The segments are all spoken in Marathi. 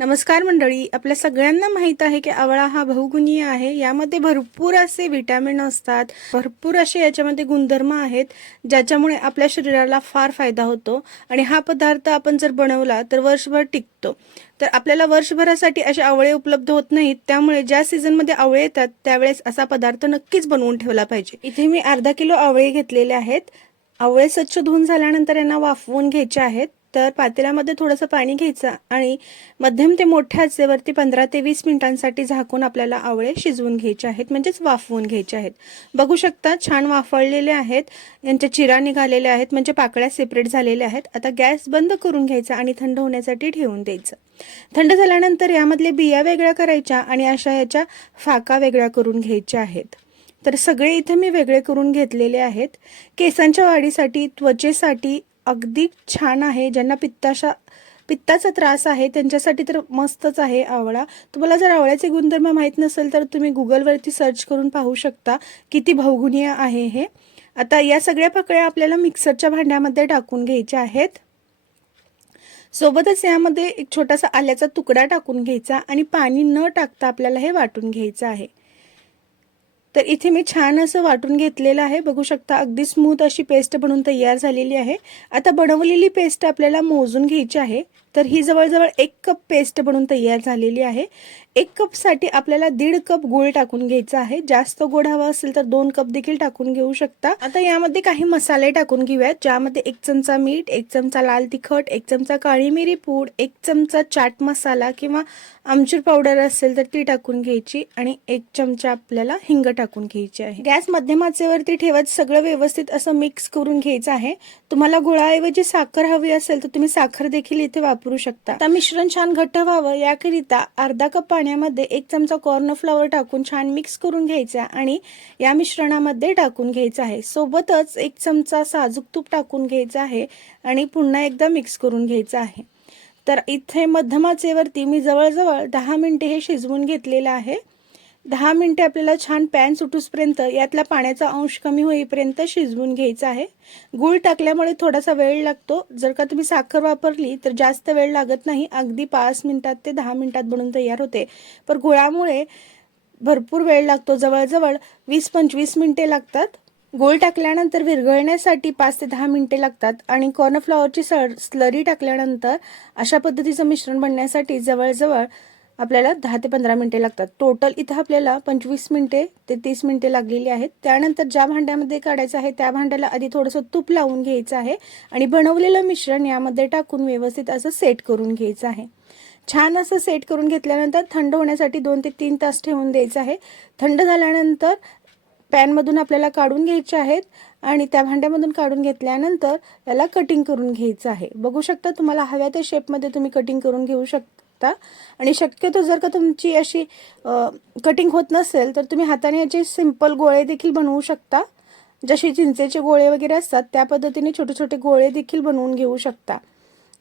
नमस्कार मंडळी आपल्या सगळ्यांना माहीत आहे की आवळा हा बहुगुणीय आहे. यामध्ये भरपूर असे विटॅमिन असतात भरपूर असे याच्यामध्ये गुणधर्म आहेत ज्याच्यामुळे आपल्या शरीराला फार फायदा होतो. आणि हा पदार्थ आपण जर बनवला तर वर्षभर टिकतो. तर आपल्याला वर्षभरासाठी असे आवळे उपलब्ध होत नाहीत. त्यामुळे ज्या सीझनमध्ये आवळे येतात त्यावेळेस असा पदार्थ नक्कीच बनवून ठेवला पाहिजे. इथे मी अर्धा किलो आवळे घेतलेले आहेत. आवळे स्वच्छ धुवून झाल्यानंतर यांना वाफवून घ्यायचे आहेत. तर पातेल्यामध्ये थोडंसं पाणी घ्यायचं आणि मध्यम ते मोठ्या आचेवरती पंधरा ते वीस मिनिटांसाठी झाकून आपल्याला आवळे शिजवून घ्यायचे आहेत म्हणजेच वाफवून घ्यायचे आहेत. बघू शकता छान वाफळलेले आहेत यांच्या चिरा निघालेल्या आहेत म्हणजे पाकळ्या सेपरेट झालेल्या आहेत. आता गॅस बंद करून घ्यायचा आणि थंड होण्यासाठी ठेवून द्यायचं. थंड झाल्यानंतर यामधले बिया वेगळ्या करायच्या आणि अशा याच्या फाका वेगळ्या करून घ्यायच्या आहेत. तर सगळे इथे मी वेगळे करून घेतलेले आहेत. केसांच्या वाढीसाठी त्वचेसाठी अगदी छान आहे. ज्यांना पित्ताशा पित्ताचा त्रास आहे त्यांच्यासाठी तर मस्तच आहे आवळा. तुम्हाला जर आवळ्याचे गुणधर्म माहीत नसेल तर तुम्ही गुगलवरती सर्च करून पाहू शकता. किती बहुगुणीय आहे हे. आता या सगळ्या पाकळ्या आपल्याला मिक्सरच्या भांड्यामध्ये टाकून घ्यायच्या आहेत. सोबतच यामध्ये एक छोटासा आल्याचा तुकडा टाकून घ्यायचा आणि पाणी न टाकता आपल्याला हे वाटून घ्यायचं आहे. तर इथे मी छान असं वाटून घेतलेलं आहे. बघू शकता अगदी स्मूथ अशी पेस्ट बनवून तयार झालेली आहे. आता बनवलेली पेस्ट आपल्याला मोजून घ्यायची आहे. तर ही जवळजवळ एक कप पेस्ट बनून तयार झालेली आहे. एक कपसाठी आपल्याला दीड कप गूळ टाकून घ्यायचा आहे. जास्त गोड हवा असेल तर दोन कप देखील टाकून घेऊ शकता. आता यामध्ये काही मसाले टाकून घेऊयात ज्यामध्ये एक चमचा मीठ एक चमचा लाल तिखट एक चमचा काळी मिरी पूड एक चमचा चाट मसाला किंवा आमचूर पावडर असेल तर ती टाकून घ्यायची आणि एक चमचा आपल्याला हिंग टाकून घ्यायची आहे. गॅस मध्यम आचेवरती ठेवत सगळं व्यवस्थित असं मिक्स करून घ्यायचं आहे. तुम्हाला गुळाऐवजी साखर हवी असेल तर तुम्ही साखर देखील इथे वापर वापरू शकता. आता मिश्रण छान घट्ट व्हावं याकरिता अर्धा कप पाण्यामध्ये एक चमचा कॉर्नफ्लॉवर टाकून छान मिक्स करून घ्यायचा आणि या मिश्रणामध्ये टाकून घ्यायचं आहे. सोबतच एक चमचा साजूक तूप टाकून घ्यायचं आहे आणि पुन्हा एकदा मिक्स करून घ्यायचं आहे. तर इथे मध्यमाचेवरती मी जवळजवळ दहा मिनिटे हे शिजवून घेतलेलं आहे. दहा मिनटे आपल्याला छान पॅन सुटूसपर्यंत यातला पाण्याचा अंश कमी होईपर्यंत शिजवून घ्यायचा आहे. गूळ टाकल्यामुळे थोडासा वेळ लागतो. जर का तुम्ही साखर वापरली तर जास्त वेळ लागत नाही. अगदी पाच मिनिटात ते दहा मिनिटात बनून तयार होते. पण गुळामुळे भरपूर वेळ लागतो. जवळजवळ वीस पंचवीस मिनिटे लागतात. गोळ टाकल्यानंतर विरघळण्यासाठी पाच ते दहा मिनिटे लागतात. आणि कॉर्नफ्लॉवरची सळ स्लरी टाकल्यानंतर अशा पद्धतीचं मिश्रण बनण्यासाठी जवळजवळ आपल्याला दहा ते पंधरा मिनटे लागतात. टोटल इथं आपल्याला पंचवीस मिनटे ते तीस मिनिटे लागलेली आहेत. त्यानंतर ज्या भांड्यामध्ये काढायचं आहे त्या भांड्याला आधी थोडंसं तूप लावून घ्यायचं आहे आणि बनवलेलं मिश्रण यामध्ये टाकून व्यवस्थित असं सेट करून घ्यायचं आहे. छान असं सेट करून घेतल्यानंतर थंड होण्यासाठी दोन ते तीन तास ठेवून द्यायचं आहे. थंड झाल्यानंतर पॅनमधून आपल्याला काढून घ्यायचे आहेत आणि त्या भांड्यामधून काढून घेतल्यानंतर याला कटिंग करून घ्यायचं आहे. बघू शकता तुम्हाला हव्या त्या शेपमध्ये तुम्ही कटिंग करून घेऊ शकता. आणि शक्यतो जर का तुमची अशी कटिंग होत नसेल तर तुम्ही हाताने याचे सिंपल गोळे देखील बनवू शकता. जसे चिंचेचे गोळे वगैरे असतात त्या पद्धतीने छोटे छोटे गोळे देखील बनवून घेऊ शकता.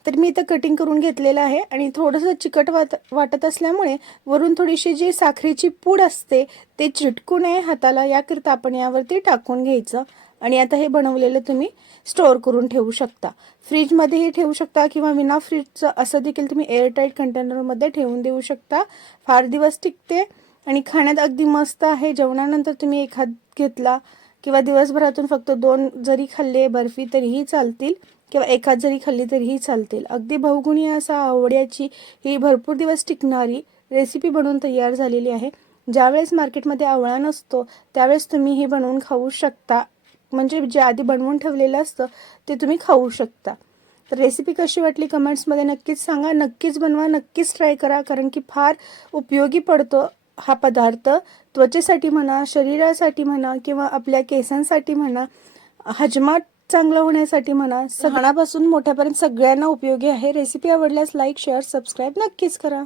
तर मी इथं कटिंग करून घेतलेलं आहे आणि थोडंसं चिकट वाट वाटत असल्यामुळे वरून थोडीशी जी साखरेची पूड असते ते चिटकू नये. हाताला याकरिता आपण यावरती टाकून घ्यायचं. आणि आता हे बनवलेलं तुम्ही स्टोअर करून ठेवू शकता. फ्रीजमध्येही ठेवू शकता किंवा विना फ्रीजचं असं देखील तुम्ही एअरटाईट कंटेनरमध्ये ठेवून देऊ शकता. फार दिवस टिकते आणि खाण्यात अगदी मस्त आहे. जेवणानंतर तुम्ही एखाद घेतला किंवा दिवसभरातून फक्त दोन जरी खाल्ले बर्फी तरीही चालतील किंवा एखाद जरी खाल्ली तरीही चालतील. अगदी बहुगुणी असा आवड्याची ही भरपूर दिवस टिकणारी रेसिपी बनवून तयार झालेली आहे. ज्यावेळेस मार्केटमध्ये आवळा नसतो त्यावेळेस तुम्ही हे बनवून खाऊ शकता. म्हणजे जे आधी बनवून ठेवलेलं असतं ते तुम्ही खाऊ शकता. तर रेसिपी कशी वाटली कमेंट्समध्ये नक्कीच सांगा. नक्कीच बनवा नक्कीच ट्राय करा कारण की फार उपयोगी पडतो हा पदार्थ. त्वचेसाठी म्हणा शरीरासाठी म्हणा किंवा आपल्या केसांसाठी म्हणा हजमा चांगलं होण्यासाठी म्हणा लहानापासून मोठ्यापर्यंत सगळ्यांना उपयोगी आहे. रेसिपी आवडल्यास लाईक शेअर सबस्क्राईब नक्कीच करा.